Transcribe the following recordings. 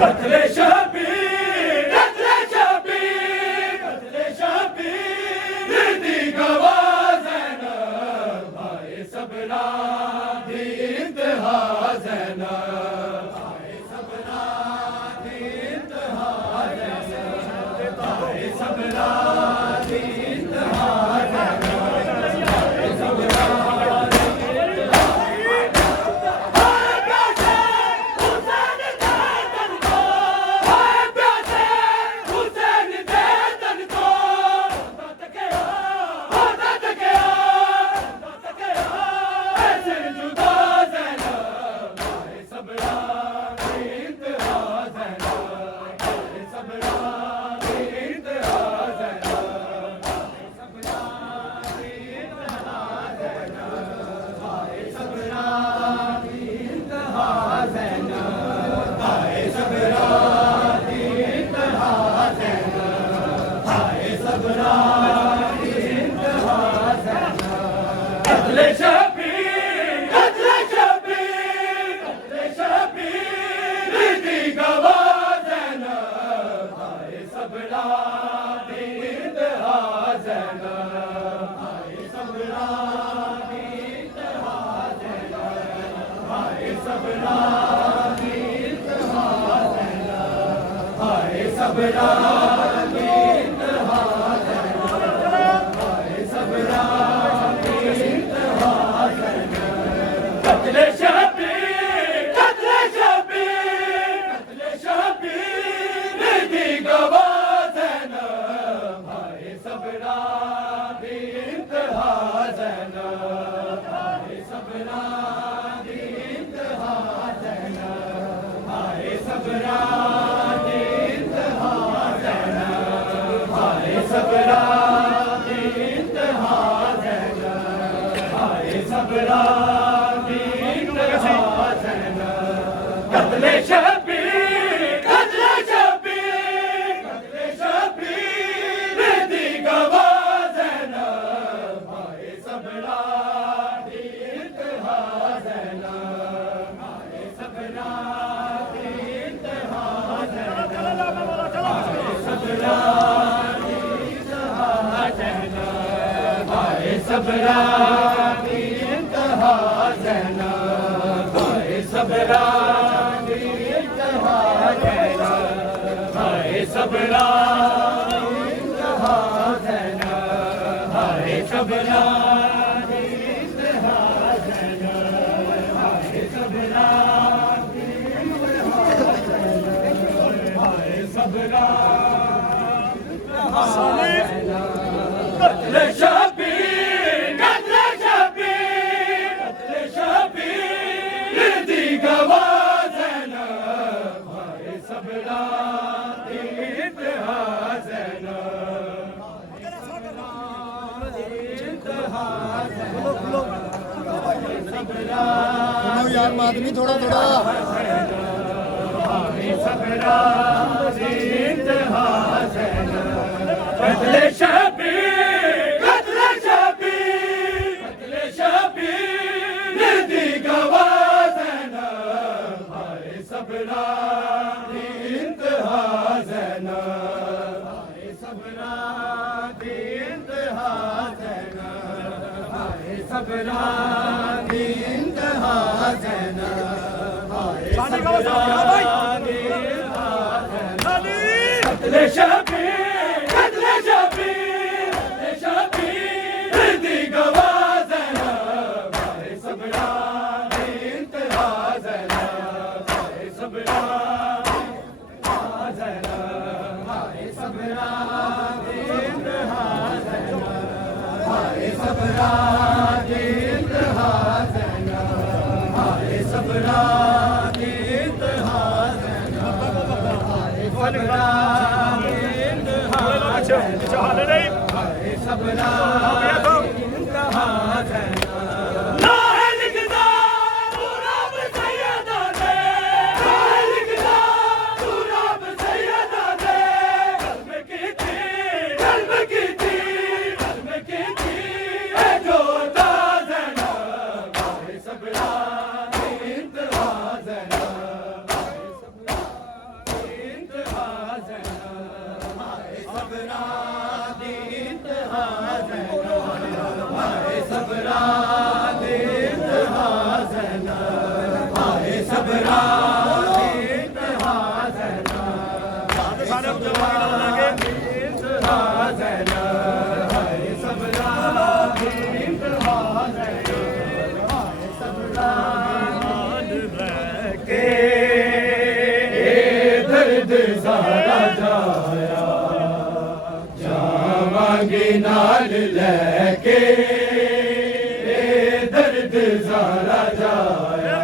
कत्ले शबीर कत्ले शबीर कत्ले शबीर दी गवाह ज़ैनब भाई सबरा दी इंतहा ज़ैनब भाई सबरा दी इंतहा ज़ैनब भाई सबरा दी इंतहा कत्ले शबीर कत्ले शबीर कत्ले शबीर दी गवाह ज़ैनब भाई सबरा दी इंतहा ज़ैनब भाई सबरा दी इंतहा ज़ैनब भाई सबरा दी इंतहा ज़ैनब भाई सबरा दी इंतहा ज़ैनब भाई सबरा कत्ले शबीर कत्ले शबीर कत्ले शबीर दी गवाह ज़ैनब भाई सबरा दी इंतहा ज़ैनब भाई सबरा दी इंतहा ज़ैनब भाई सबरा दी इंतहा ज़ैनब भाई सबरा दी इंतहा ज़ैनब भाई सबरा कत्ले शबीर कत्ले शबीर कत्ले शबीर दी गवाह ज़ैनब भाई सबरा दी इंतहा ज़ैनब भाई सबरा दी इंतहा ज़ैनब भाई सबरा दी इंतहा ज़ैनब भाई सबरा दी इंतहा ज़ैनब भाई सबरा सबरा इंतहा ज़ैनब भाई सबरा इंतहा ज़ैनब भाई सबरा भाई सबरा कत्ले शबीर कत्ले शबीर कत्ले शबीर दी गवाह ज़ैनब भाई सबरा यार आदमी थोड़ा थोड़ा कत्ले शबीर कत्ले शबीर कत्ले शबीर दी गवाह ज़ैनब भाई सबरा दी इंतहा ज़ैनब भाई सबरा दी इंतहा ज़ैनब भाई सबरा दी इंतहा ज़ैनब भाई सबरा दी इंतहा ज़ैनब कत्ले शबीर कत्ले शबीर कत्ले शबीर दी गवाह ज़ैनब भाई सबरा दी इंतहा ज़ैनब भाई सबरा ज़ैनब भाई सबरा दी इंतहा ज़ैनब भाई सबरा दी इंतहा ज़ैनब भाई सबरा दी इंतहा ज़ैनब भाई सबरा दी इंतहा ज़ैनब भाई सबरा दी इंतहा ज़ैनब नाहे लिखदा पूरा सैयदा दे नाहे लिखदा पूरा सैयदा दे कल्म की थी जो ज़ैनब भाई सबरा दी इंतहा ज़ैनब ਸਾਰਾ ਜਾਇਆ ਜਾਵਾਂਗੇ ਨਾਲ ਲੈ ਕੇ ਇਹ ਦਰਦ ਸਾਰਾ ਜਾਇਆ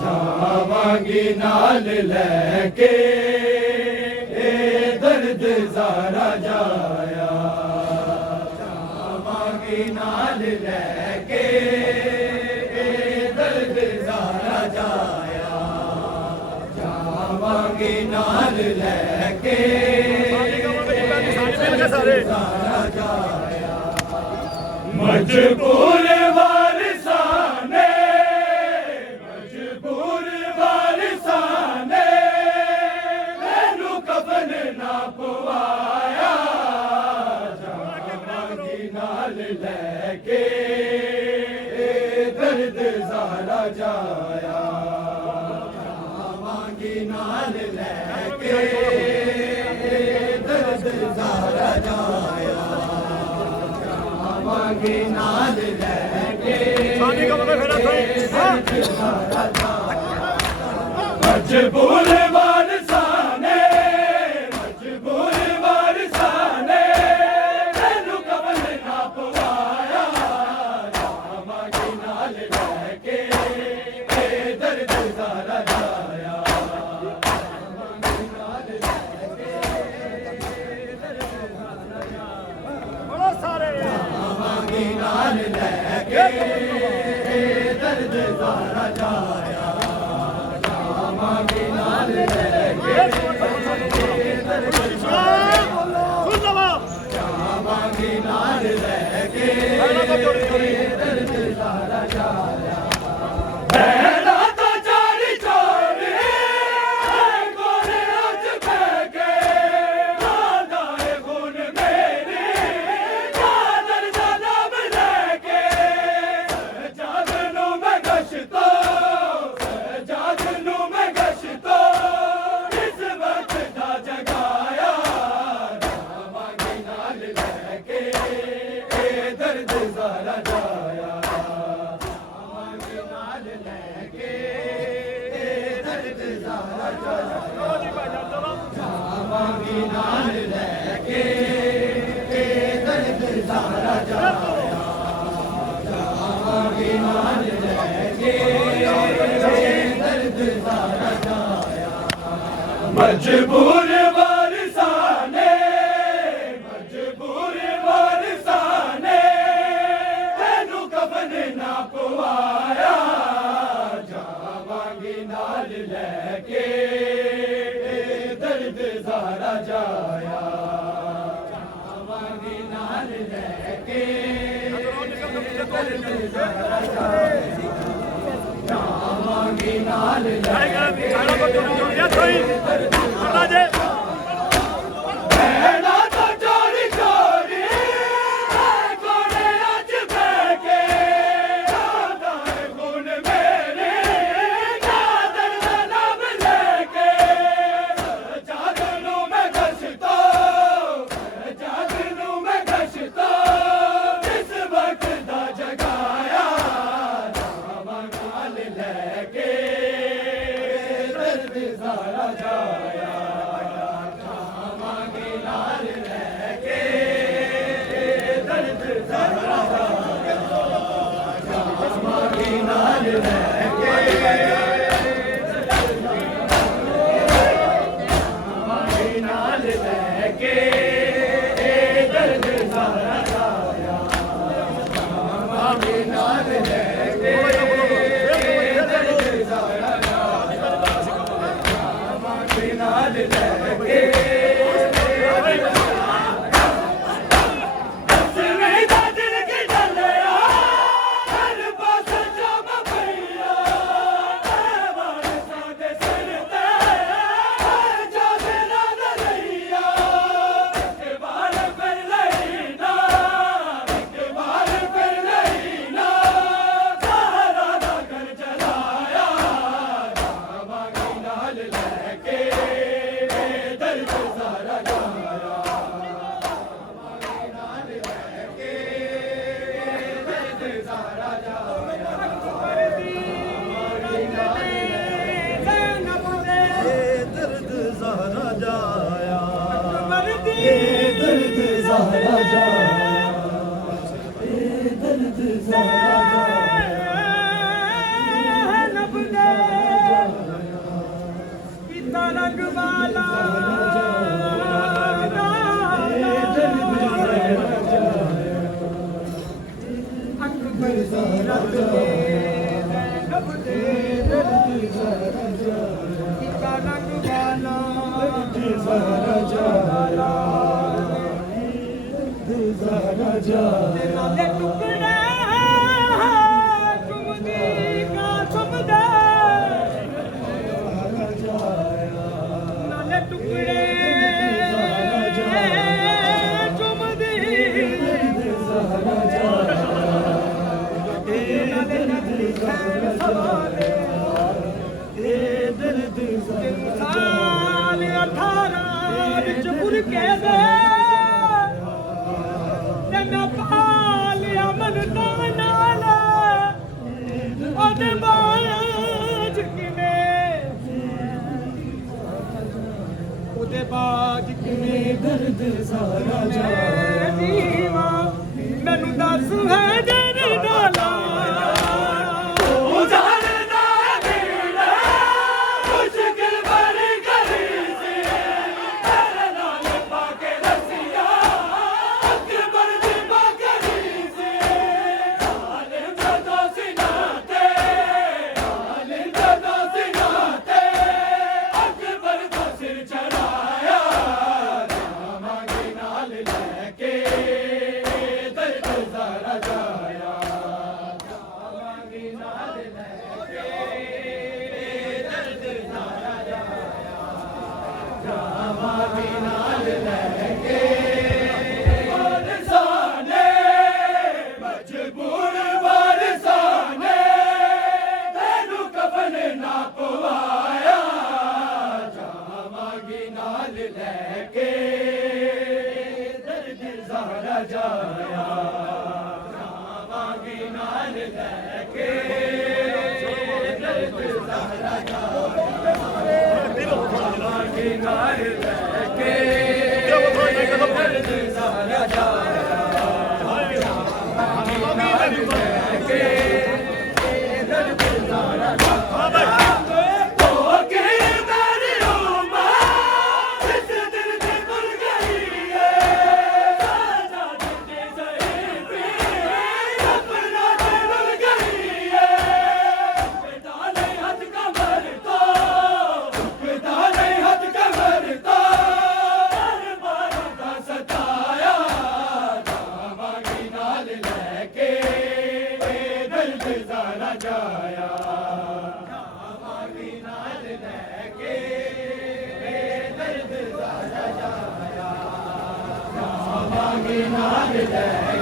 ਜਾਵਾਂਗੇ ਨਾਲ ਲੈ ਕੇ ਇਹ ਦਰਦ ਸਾਰਾ ਜਾਇਆ ਜਾਵਾਂਗੇ ਨਾਲ ਲੈ ਕੇ ਇਹ ਦਰਦ ਸਾਰਾ ਜਾਇਆ ਜਾਵਾਂਗੇ ਨਾਲ ਲੈ ਕੇ ਸਾਰਾ ਜਾਇਆ ਮਜਬੂਰ ਵਾਰਿਸਾਂ ਨੇ ਮਜਬੂਰ ਵਾਰਿਸਾਂ ਨੇ ਮੈਨੂੰ ਕਫਨ ਨਾ ਪਵਾਇਆ ਜਾਵਾਂਗੇ ਨਾਲ ਲੈ ਕੇ ਇਹ ਦਰਦ ਸਾਰਾ ਜਾਇਆ ਜਾਵਾਂਗੇ ਨਾਲ ਲੈ ਕੇ ਇਹ ਦਰਦ ਸਾਰਾ ਜਾਇਆ ਜਾਵਾਂਗੇ ਨਾਲ ਲੈ ਕੇ ਸਾਡੀ ਕੰਮ ਤੇ ਫਿਰ ਮਜਬੂਰ ਵਾਰਿਸਾਂ ਨੇ ਮਜਬੂਰ ਵਾਰਿਸਾਂ ਨੇ ਮੈਨੂੰ ਕਬਲ ਨਾ ਪਵਾਇਆ ਜਾਵਾਂਗੇ ਨਾਲ ਲੈ ਕੇ ਇਹ ਦਰਦ ਸਾਰਾ ਜਾਇਆ ਜਾਵਾਂਗੇ ਨਾਲ ਲੈ ਕੇ ਇਹ ਦਰਦ ਸਾਰਾ ਜਾਇਆ ਬੜਾ ਸਾਰੇ ਜਾਵਾਂਗੇ ਨਾਲ ਲੈ ਕੇ ਇਹ ਦਰਦ ਸਾਰਾ ਜਾਇਆ ਜਾਵਾਂਗੇ ਨਾਲ ਲੈ ਕੇ ਜਾਵਾਂਗੇ ਨਾਲ ਲੈ ਕੇ ਦਰਦ ਸਾਰਾ ਜਾਇਆ ਭੈਣਾ ਤਾਂ ਚਾਰੀ ਚੋਰੀ ਗੋਰੇ ਅੱਜ ਬਹਿ ਕੇ ਆਂਦਾ ਏ ਖੂਨ ਮੇਰੇ ਚਾਦਰ ਦਾ ਨਾਮ ਲੈ ਕੇ ਸਜਾਦ ਨੂੰ ਮੈਂ ਗਸ਼ਤੋ ਸਜਾਦ ਨੂੰ ਮੈਂ ਗਸ਼ਤੋ ਇਸ ਵਕਤ ਦਾ ਜਗਾਇਆ ਜਾਵਾਂਗੇ ਨਾਲ ਲੈ ਕੇ ਇਹ ਦਰਦ ਸਾਰਾ ਜਾਇਆ ਜਾਵਾਂਗੇ ਨਾਲ ਲੈ ਕੇ ਇਹ ਦਰਦ ਸਾਰਾ ਜਾਇਆ ਜਾਵਾਂਗੇ ਨਾਲ ਲੈ ਕੇ ਇਹ ਦਰਦ ਸਾਰਾ ਜਾਇਆ ਜਾਵਾਂਗੇ ਨਾਲ ਲੈ ਕੇ ਇਹ ਦਰਦ ਸਾਰਾ ਜਾਇਆ ਮਜਬੂਰ ਵਾਰਿਸਾਂ ਨੇ ਮਜਬੂਰ ਵਾਰਿਸਾਂ ਨੇ ਤੈਨੂੰ ਕਫਨ ਨਾ ਪਵਾਇਆ ਜਾਵਾਂਗੇ ਨਾਲ ਲੈ ਕੇ ਇਹ ਦਰਦ ਸਾਰਾ ਜਾਇਆ ਜਾਵਾਂਗੇ ਨਾਲ ਲੈ ਕੇ ਇਹ ਦਰਦ ਸਾਰਾ ਜਾਇਆ ਜਾਵਾਂਗੇ ਨਾਲ ਲੈ ਕੇ ਭੈਣਾ ਤਾਂ ਚੋਰੀ ਚੋਰੀ ਗੋਰੇ ਅੱਜ ਬਹਿ ਕੇ ਆਂਦਾ ਏ ਖੂਨ ਮੇਰੇ ਚਾਦਰ ਦਾ ਨਾਮ ਲੈ ਕੇ ਸਜਾਦ ਨੂੰ ਮੈਂ ਗਸ਼ਤੋ ਸਜਾਦ ਨੂੰ ਮੈਂ ਗਸ਼ਤੋ ਇਸ ਵਕਤ ਦਾ ਜਗਾਇਆ ਜਾਵਾਂਗੇ ਨਾਲ ਲੈ ਕੇ ਦਰਦ ਸਾਰਾ ਜਾਇਆ ਜਾਵਾਂਗੇ ਨਾਲ ਲੈ ਕੇ ਦਰਦ ਸਾਰਾ ਜਾਇਆ ਜਾਵਾਂਗੇ ਨਾਲ ਲੈ ਕੇ ਜਾਵਾਂਗੇ ਨਾਲ ਲੈ ਕੇ ਇਹ ਦਰਦ ਸਾਰਾ ਜਾਇਆ ਜਾਵਾਂਗੇ ਨਾਲ ਲੈ ਕੇ ਇਹ ਦਰਦ ਸਾਰਾ ਜਾਇਆ ਜਾਵਾਂਗੇ ਨਾਲ ਲੈ ਕੇ ਦਸਵੇਂ ਦਾ ਦਿਨ ਕੀ ਚੱਲਿਆ ਹਰ ਪਾਸ ਜਮ ਪਈਆ ਵਾਰਿਸਾਂ ਦੇ ਸਿਰ ਤੇ ਜਦ ਨਾ ਲਈਆ ਇੱਕ ਵਾਰ ਫਿਰ ਲਈ ਨਾ ਇੱਕ ਵਾਰ ਫਿਰ ਲਈ ਨਾ ਸਾਰਾ ਦਾ ਘਰ ਚਲਾਇਆ ਜਾਵਾਂਗੇ ਨਾਲ ਲੈ ਕੇ ਦਰਦ रंग वाला अकबर सीरत दे नब दे इतना रंग वाला नाले टुकड़े चुमदी का चुमदा नाले टुकड़े चुमदी नाले नजरी सवाले साल 18 विच पुर के दे ना पालिया मन नाला ओदे बाज किने दर्द सारा जाए दीवा मैनू दस है दर्द डाला Navidad.